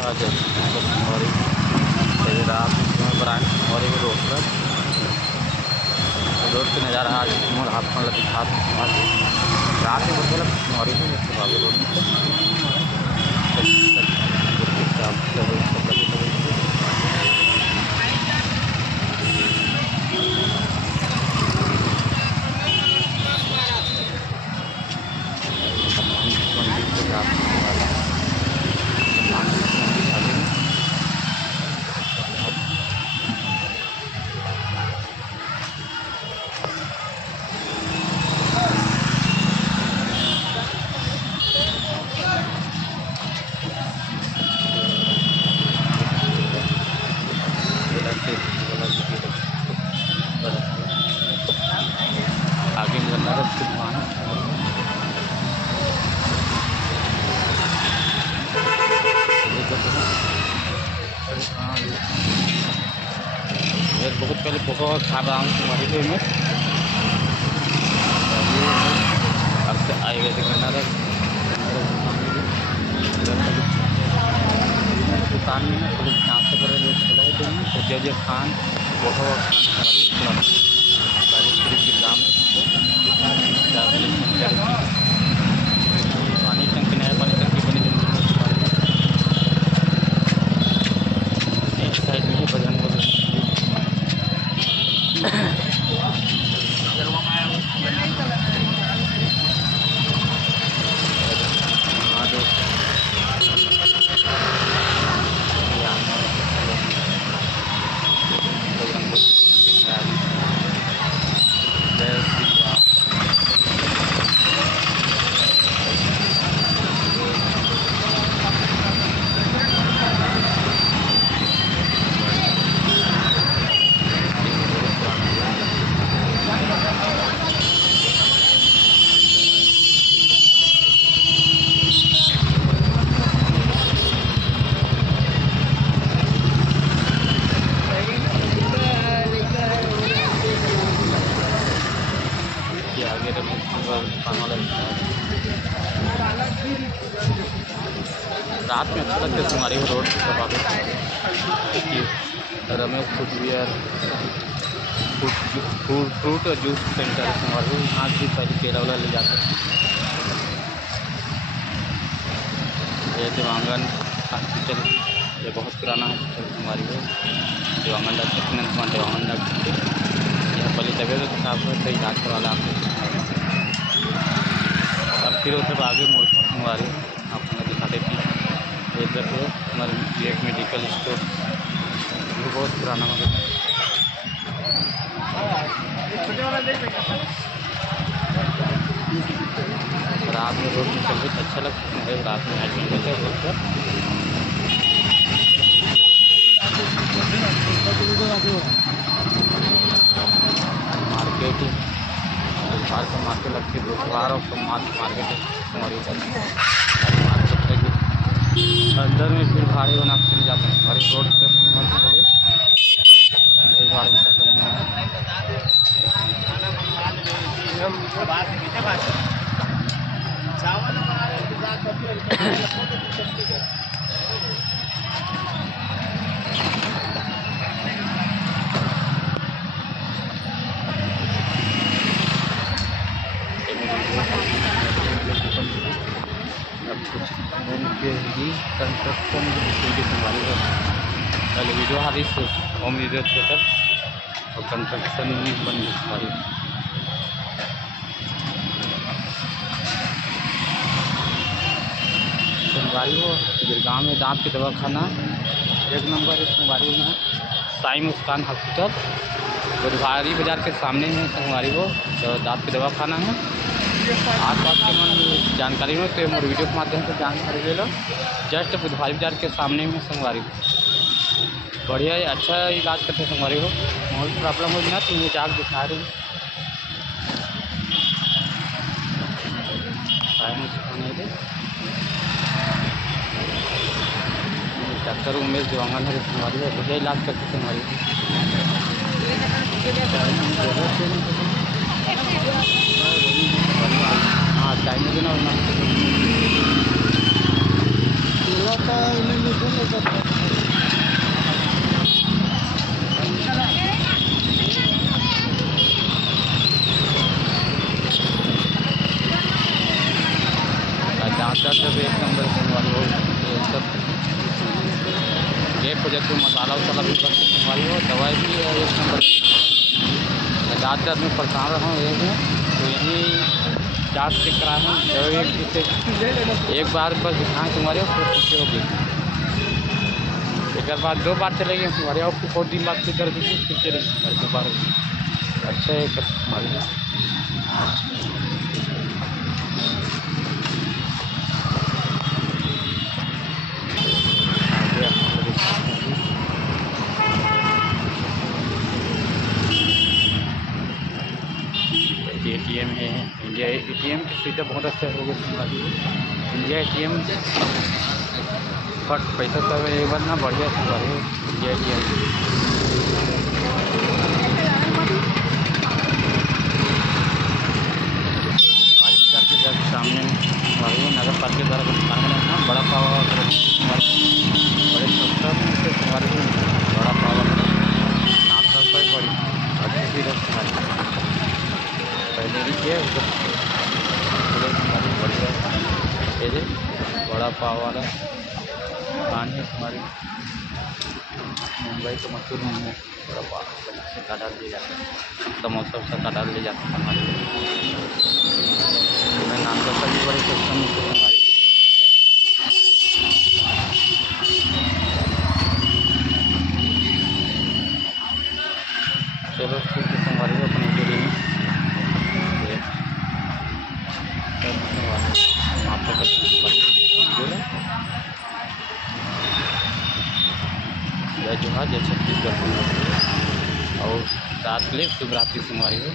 आज और रात में ब्रांड और रोड के नज़ारा आज मोर हाथ में लगी हाथ रात में बोल और रोड आगे निकलना है दुकान बहुत पहले बहुत खा रहा हूँ तुम्हारे लिए मैं अब से आएगा दिखाना दुकान में थोड़ी ध्यान से कर जय खान बहुत पानी टंकी नया पानी टंकी बनी एक साइड में बजन आगे रात में अच्छा लगता है हमारी रोड रमेश फुटवियर फ्रूट और जूस सेंटर है हमारे यहाँ भी पहले केला वेला ले जाते हैं। ये देवांगन हॉस्पिटल ये बहुत पुराना हॉस्पिटल हमारी है देवांगन डॉक्टर देवांगन डॉक्टर यहाँ पहले तबीयत खराब है तो इलाज करवा ला अब फिर उसे आगे मोड़ हमारे आपको दिखाते थे इधर है हमारे एक मेडिकल स्टोर भी बहुत पुराना हो गया। रात में रोड में चलते अच्छा लगता है रात में आज चलते हैं रोड पर मार्केट बुधवार को मार्केट लगती है बुधवार और सोमवार मार्केट हमारी मार्केट अंदर में फिर भाड़े बना चले जाते हैं हमारी रोड पर भाड़े में कंस्ट्रक्शन हमारी पहले वीडियो हारी से होम वीडियो थिएटर और कंस्ट्रक्शन बन हमारी संगवारी हो गिरगांव में दांत की दवाखाना एक नंबर है संगवारी में साई मुस्कान हॉस्पिटल बुधवारी बाज़ार के सामने है संगवारी हो तो दांत की दवाखाना है। आस पास के मन जानकारी में तो मोर वीडियो के माध्यम से जानकारी ले लो जस्ट बुधवारी बाज़ार के सामने में संगवारी बढ़िया है अच्छा इलाज करते संगवारी हो और प्रॉब्लम हो ना तो ये जाग दिखा रहे हैं डॉक्टर उमेश देवांगन है हमारी बढ़िया इलाज करते थे हमारी हाँ टाइम भी ना डाक्टर सब एक नंबर संगवारी हो सब ये प्रोजेक्ट में मसाला वसाला भी बन सकते संगवारी हो, दवाई भी है एक नंबर। दाँत दर्द में परेशान रहा हूँ तो यही जाँच चेक कराए हैं, जब एक बार बस दिखाएँ तुम्हारे फिर ठीक होगी। एक बार 2 बार चलेगी हमारे, और फिर 4 दिन बाद फिर दर्द होगी, फिर चलेगी 2 बार। अच्छा है हमारे ATM है इंडिया ATM की सुविधा बहुत अच्छा हो गई। इंडिया ATM पर पैसा सब एक बार ना बढ़िया से बढ़े इंडिया ATM सामने नगर पालिका द्वारा प्रांगण बड़ा पावा बड़े सस्ता बड़ा पावा नाश्ता पर बड़ी अच्छी सुविधा हमारी पहले भी किया बढ़िया ये बड़ा पाव वाला दुकान है हमारी मुंबई के मशहूर में बड़ा पाव से का डाल दिया जाता है, समोसा वोसा का डाल दिया जाता है हमारे मैं नाश्ता का भी बड़ी सस्ता मिलती है हमारी। चलो ठीक है हमारे अपने के लिए जय जोहार जय छत्तीसगढ़ और साथ ले शुभ रात्रि से हमारी हो।